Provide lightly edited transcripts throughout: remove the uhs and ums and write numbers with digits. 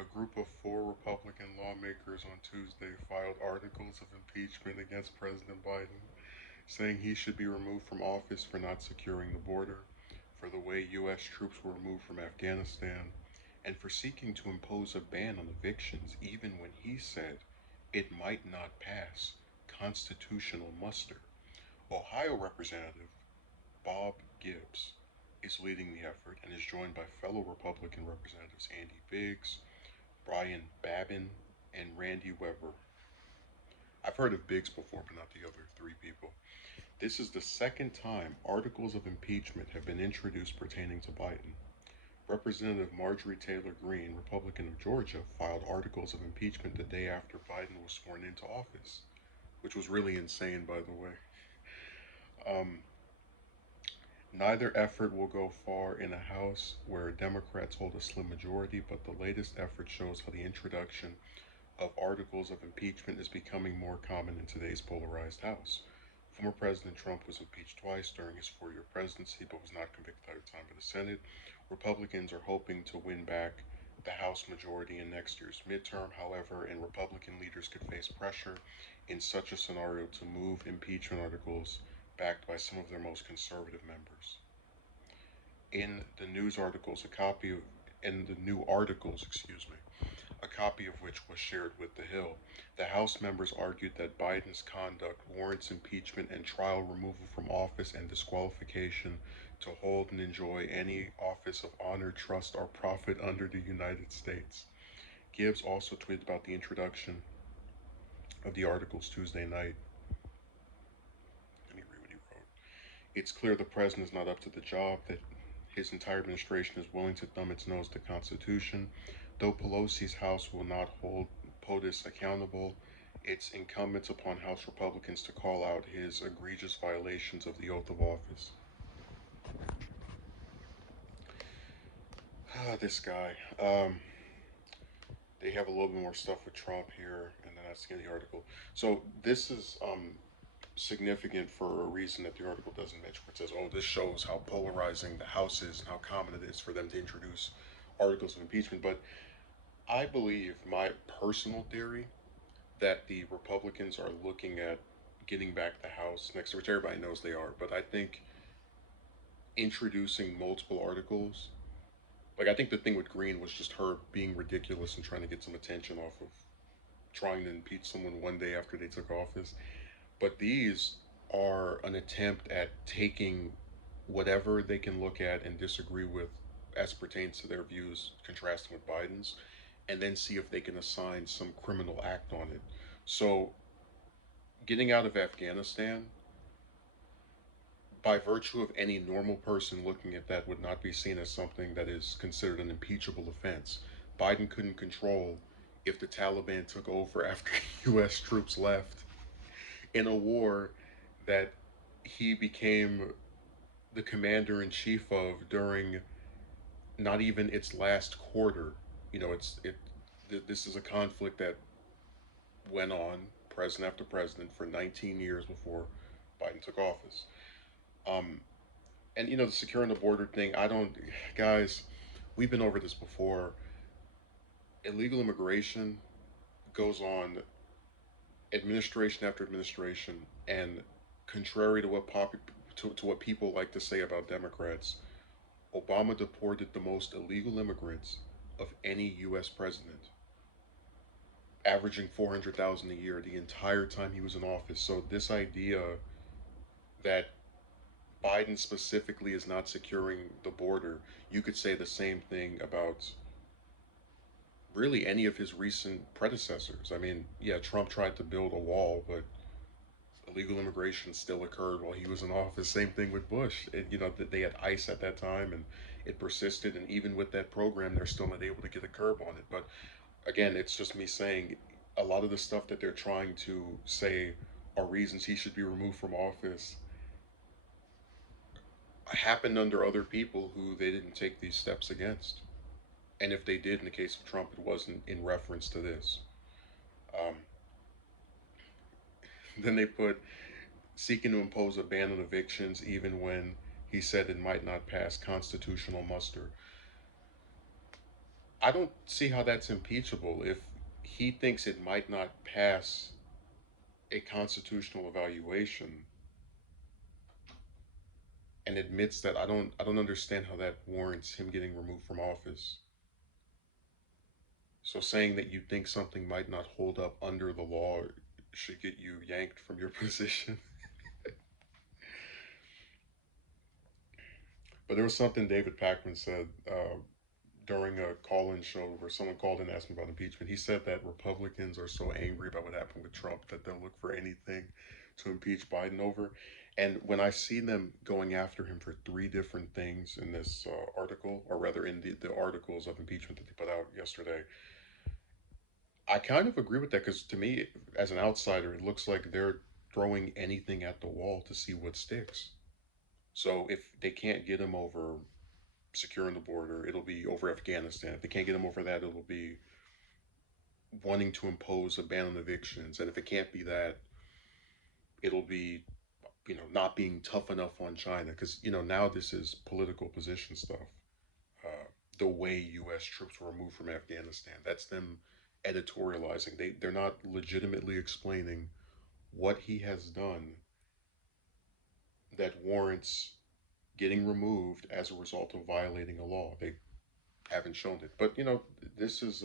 A group of four Republican lawmakers on Tuesday filed articles of impeachment against President Biden, saying he should be removed from office for not securing the border, for the way U.S. troops were removed from Afghanistan, and for seeking to impose a ban on evictions even when he said it might not pass constitutional muster. Ohio Representative Bob Gibbs is leading the effort and is joined by fellow Republican Representatives Andy Biggs, Brian Babin, and Randy Weber. I've heard of Biggs before, but not the other three people. This is the second time articles of impeachment have been introduced pertaining to Biden. Representative Marjorie Taylor Greene, Republican of Georgia, filed articles of impeachment the day after Biden was sworn into office, which was really insane, by the way. Um, Neither effort will go far in a House where Democrats hold a slim majority, but the latest effort shows how the introduction of articles of impeachment is becoming more common in today's polarized House. Former President Trump was impeached twice during his 4 year presidency but was not convicted either time by the Senate. Republicans are hoping to win back the House majority in next year's midterm, however, and Republican leaders could face pressure in such a scenario to move impeachment articles backed by some of their most conservative members. In the news articles, a copy of in the new articles, excuse me, a copy of which was shared with The Hill. The House members argued that Biden's conduct warrants impeachment and trial, removal from office, and disqualification to hold and enjoy any office of honor, trust, or profit under the United States. Gibbs also tweeted about the introduction of the articles Tuesday night. Let me read what he wrote. It's clear the president is not up to the job, that his entire administration is willing to thumb its nose at the Constitution. Though Pelosi's House will not hold POTUS accountable, it's incumbent upon House Republicans to call out his egregious violations of the oath of office. This guy. They have a little bit more stuff with Trump here, and then that's the end of the article. So this is significant for a reason that the article doesn't mention. It says, "Oh, this shows how polarizing the House is and how common it is for them to introduce articles of impeachment." But I believe, my personal theory, that the Republicans are looking at getting back the House next year, which everybody knows they are. But I think introducing multiple articles, like I think the thing with Green was just her being ridiculous and trying to get some attention off of trying to impeach someone one day after they took office. But these are an attempt at taking whatever they can look at and disagree with as pertains to their views, contrasting with Biden's, and then see if they can assign some criminal act on it. So, getting out of Afghanistan, by virtue of any normal person looking at that, would not be seen as something that is considered an impeachable offense. Biden couldn't control if the Taliban took over after U.S. troops left in a war that he became the commander in chief of during not even its last quarter. This is a conflict that went on president after president for 19 years before Biden took office. Um, and the securing the border thing, I don't, guys, we've been over this before. Illegal immigration goes on administration after administration, and contrary to to what people like to say about Democrats, Obama deported the most illegal immigrants of any U.S. president, averaging 400,000 a year the entire time he was in office. So this idea that Biden specifically is not securing the border, you could say the same thing about really any of his recent predecessors. I mean, yeah, Trump tried to build a wall, but illegal immigration still occurred while he was in office. Same thing with Bush. They had ICE at that time, and it persisted. And even with that program, they're still not able to get a curb on it. But again, it's just me saying a lot of the stuff that they're trying to say are reasons he should be removed from office happened under other people who they didn't take these steps against. And if they did, in the case of Trump, it wasn't in reference to this. Um, then they put seeking to impose a ban on evictions even when he said it might not pass constitutional muster. I don't see how that's impeachable if he thinks it might not pass a constitutional evaluation and admits that. I don't understand how that warrants him getting removed from office. So saying that you think something might not hold up under the law should get you yanked from your position. But there was something David Packman said during a call-in show where someone called in and asked him about impeachment. He said that Republicans are so angry about what happened with Trump that they'll look for anything to impeach Biden over. And when I see them going after him for three different things in this article, or rather in the articles of impeachment that they put out yesterday, I kind of agree with that because to me, as an outsider, it looks like they're throwing anything at the wall to see what sticks. So if they can't get him over securing the border, it'll be over Afghanistan. If they can't get him over that, it'll be wanting to impose a ban on evictions. And if it can't be that, it'll be, not being tough enough on China. Because, now this is political position stuff. Uh, the way U.S. troops were removed from Afghanistan, that's them editorializing. They're not legitimately explaining what he has done that warrants getting removed as a result of violating a law. They haven't shown it. But this is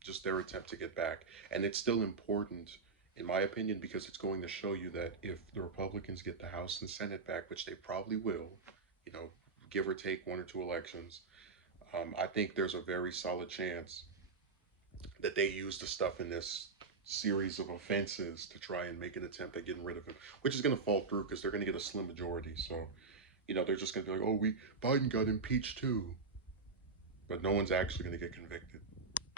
just their attempt to get back, and it's still important, in my opinion, because it's going to show you that if the Republicans get the House and Senate back, which they probably will, you know, give or take one or two elections, I think there's a very solid chance that they use the stuff in this series of offenses to try and make an attempt at getting rid of him, which is going to fall through because they're going to get a slim majority. So, they're just going to be like, oh, Biden got impeached too, but no one's actually going to get convicted.